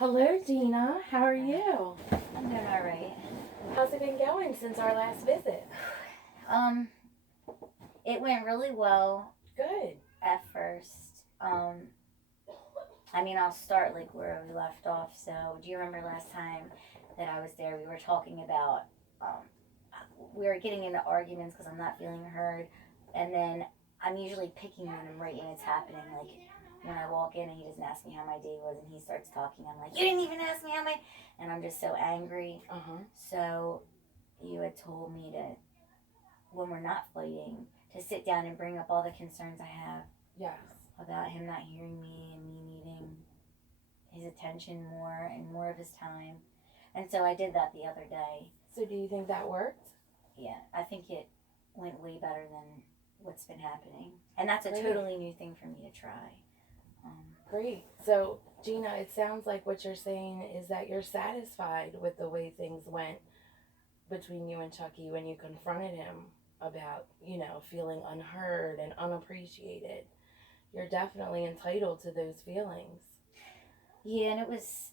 Hello, Gina. How are you? I'm doing all right. How's it been going since our last visit? Um, it went really well Good. at first. I'll start like where we left off. So, do you remember last time that I was there? We were talking about, um, we were getting into arguments because I'm not feeling heard, and then I'm usually picking on him right when it's happening. Like when I walk in and he doesn't ask me how my day was, and he starts talking, I'm like, "You didn't even ask me how my," and I'm just so angry. Uh huh. So you had told me to, when we're not fighting, to sit down and bring up all the concerns I have Yes. about him not hearing me and me needing his attention more and more of his time. And so I did that the other day. So, do you think that worked? Yeah, I think it went way better than what's been happening. And that's a Great. totally new thing for me to try. Great. So, Gina, it sounds like what you're saying is that you're satisfied with the way things went between you and Chucky when you confronted him about, feeling unheard and unappreciated. You're definitely entitled to those feelings. Yeah, and it was,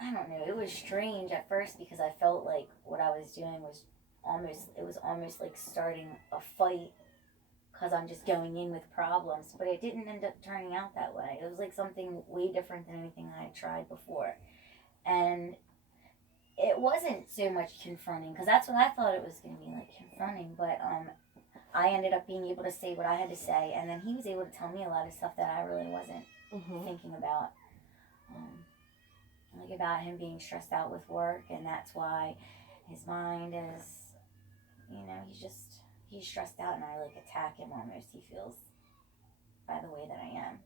I don't know, it was strange at first because I felt like what I was doing was almost like starting a fight because I'm just going in with problems. But it didn't end up turning out that way. It was like something way different than anything I had tried before. And it wasn't so much confronting because that's what I thought it was going to be like, confronting. But I ended up being able to say what I had to say. And then he was able to tell me a lot of stuff that I really wasn't thinking about. Um, like about him being stressed out with work. And that's why his mind is, he's stressed out and I like attack him almost. He feels by the way that I am.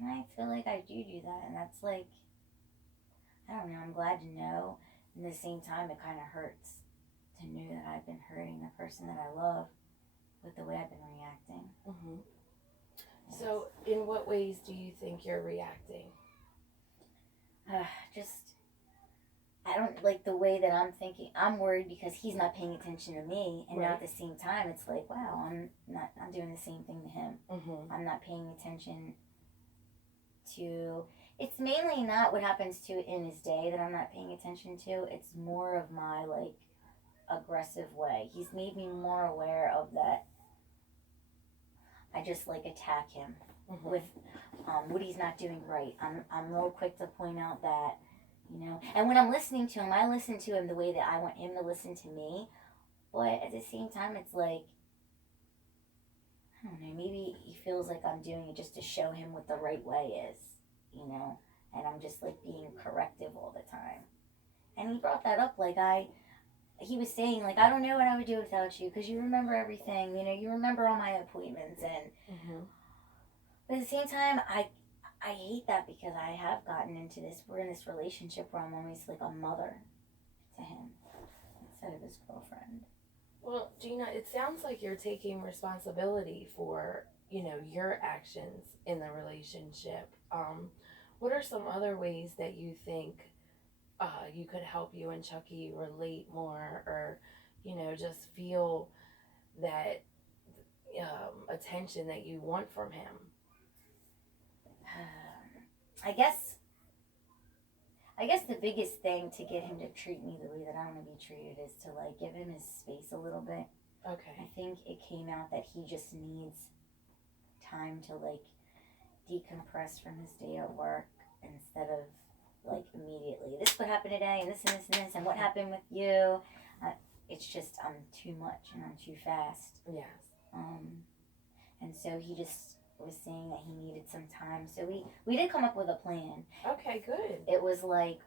And I feel like I do that. And that's like, I don't know, I'm glad to know. And at the same time, it kind of hurts to know that I've been hurting the person that I love with the way I've been reacting. Yes. So, in what ways do you think you're reacting? Just, I don't like the way that I'm thinking. I'm worried because he's not paying attention to me. And now Right. at the same time, it's like, wow, I'm doing the same thing to him. I'm not paying attention to, it's mainly not what happens to in his day that I'm not paying attention to. It's more of my like aggressive way. He's made me more aware of that. I just like attack him with what he's not doing right. I'm real quick to point out that, and when I'm listening to him, I listen to him the way that I want him to listen to me. But at the same time, it's like, I don't know, maybe he feels like I'm doing it just to show him what the right way is, and I'm just like being corrective all the time. And he brought that up, like, he was saying, like, I don't know what I would do without you because you remember everything, you remember all my appointments. And but at the same time, I hate that because I have gotten into this, we're in this relationship where I'm almost like a mother to him instead of his girlfriend. Well, Gina, it sounds like you're taking responsibility for, your actions in the relationship. What are some other ways that you think you could help you and Chucky relate more or, just feel that attention that you want from him? I guess I guess the biggest thing to get him to treat me the way that I want to be treated is to like give him his space a little bit. Okay. I think it came out that he just needs time to like decompress from his day at work instead of like immediately, this what happened today and this and this and this and what happened with you. It's just I'm too much and I'm too fast. Yes. And so he just was saying that he needed some time. So we did come up with a plan. Okay, good. It was like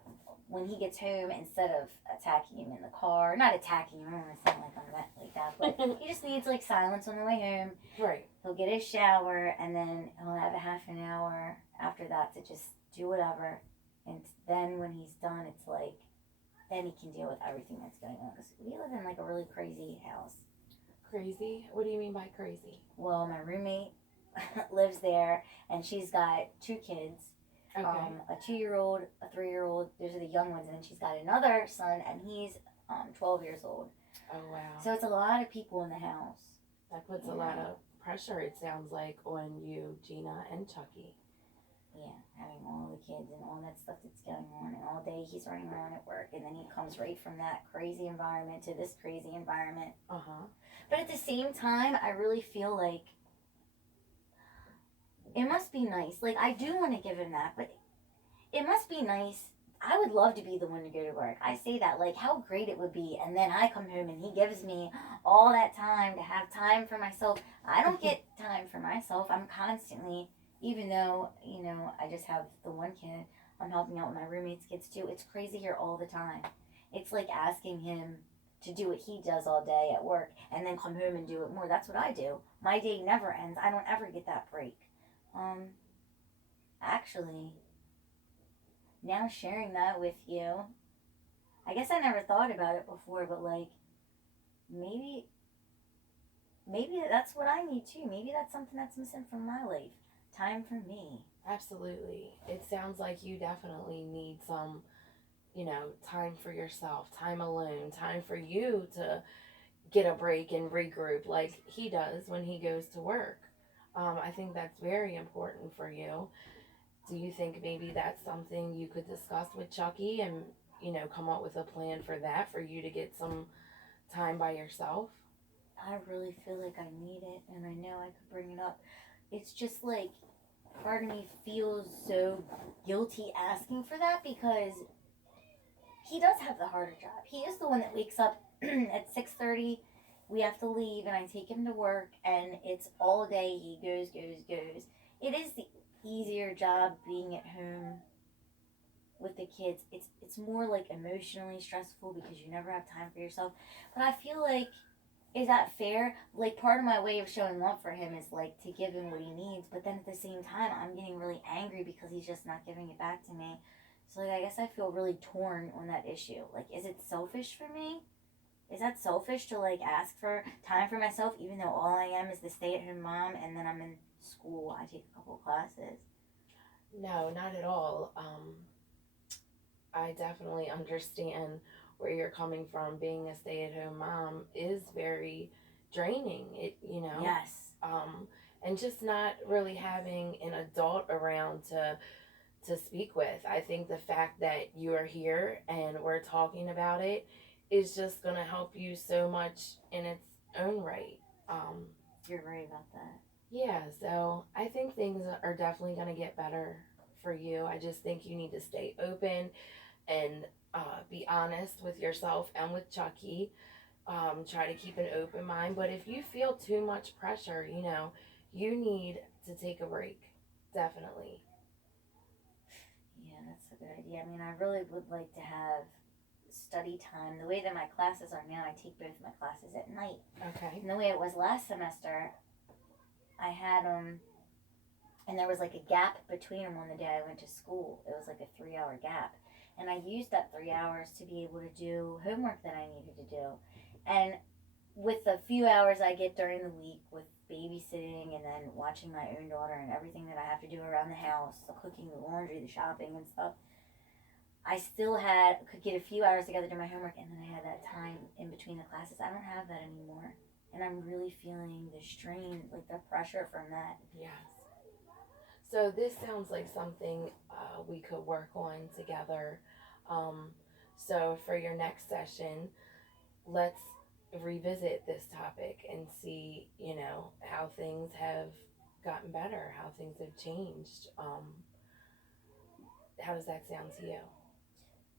when he gets home, instead of attacking him in the car, not attacking him, I don't want to sound like I'm that like that, but he just needs like silence on the way home. Right. He'll get his shower and then he'll have a half an hour after that to just do whatever. And then when he's done, it's like, then he can deal with everything that's going on. Because we live in like a really crazy house. Crazy? What do you mean by crazy? Well, my roommate lives there and she's got two kids. Okay. A 2-year-old, a 3-year-old. Those are the young ones, and then she's got another son, and he's 12 years old. Oh wow! So it's a lot of people in the house. That puts a lot of pressure. It sounds like on you, Gina, and Chucky. Yeah, having all the kids and all that stuff that's going on, and all day he's running around at work, and then he comes right from that crazy environment to this crazy environment. But at the same time, I really feel like it must be nice. Like, I do want to give him that, but it must be nice. I would love to be the one to go to work. I say that, like, how great it would be. And then I come home and he gives me all that time to have time for myself. I don't get time for myself. I'm constantly, even though, you know, I just have the one kid, I'm helping out with my roommate's kids too. It's crazy here all the time. It's like asking him to do what he does all day at work and then come home and do it more. That's what I do. My day never ends. I don't ever get that break. Actually, now sharing that with you, I guess I never thought about it before, but like maybe that's what I need too. Maybe that's something that's missing from my life. Time for me. Absolutely. It sounds like you definitely need some, you know, time for yourself, time alone, time for you to get a break and regroup like he does when he goes to work. I think that's very important for you. Do you think maybe that's something you could discuss with Chucky and, you know, come up with a plan for that for you to get some time by yourself? I really feel like I need it, and I know I could bring it up. It's just like part of me feels so guilty asking for that because he does have the harder job. He is the one that wakes up at 6:30. We have to leave, and I take him to work, and it's all day. He goes. It is the easier job being at home with the kids. It's more like emotionally stressful because you never have time for yourself. But I feel like, is that fair? Like, part of my way of showing love for him is like to give him what he needs, but then at the same time I'm getting really angry because he's just not giving it back to me. So like I guess I feel really torn on that issue. Like, is it selfish for me? Is that selfish to like ask for time for myself even though all I am is the stay-at-home mom, and then I'm in school, I take a couple classes? No, not at all. I definitely understand where you're coming from. Being a stay-at-home mom is very draining. It, you know, Yes. and just not really having an adult around to speak with. I think the fact that you are here and we're talking about it is just going to help you so much in its own right. Um, You're right about that. yeah, so I think things are definitely going to get better for you. I just think you need to stay open and be honest with yourself and with Chucky. Try to keep an open mind. But if you feel too much pressure, you know, you need to take a break. Definitely. Yeah, that's a good idea. I mean, I really would like to have study time. The way that my classes are now, I take both my classes at night. Okay. And the way it was last semester, I had and there was like a gap between them on the day I went to school. It was like a 3-hour gap. And I used that 3 hours to be able to do homework that I needed to do. And with the few hours I get during the week with babysitting and then watching my own daughter and everything that I have to do around the house, the cooking, the laundry, the shopping and stuff, I still could get a few hours together to do my homework, and then I had that time in between the classes. I don't have that anymore. And I'm really feeling the strain, like the pressure from that. Yes. So this sounds like something we could work on together. So for your next session, let's revisit this topic and see, you know, how things have gotten better, how things have changed. How does that sound to you?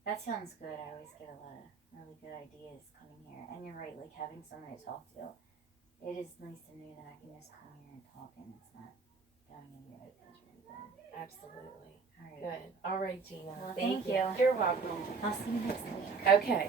That sounds good. I always get a lot of really good ideas coming here. And you're right, like having someone to talk to. It is nice to know that I can just come here and talk and it's not going anywhere. It feels really good. Absolutely. All right. Good. All right, Gina. Well, thank you. You're welcome. I'll see you next week. Okay.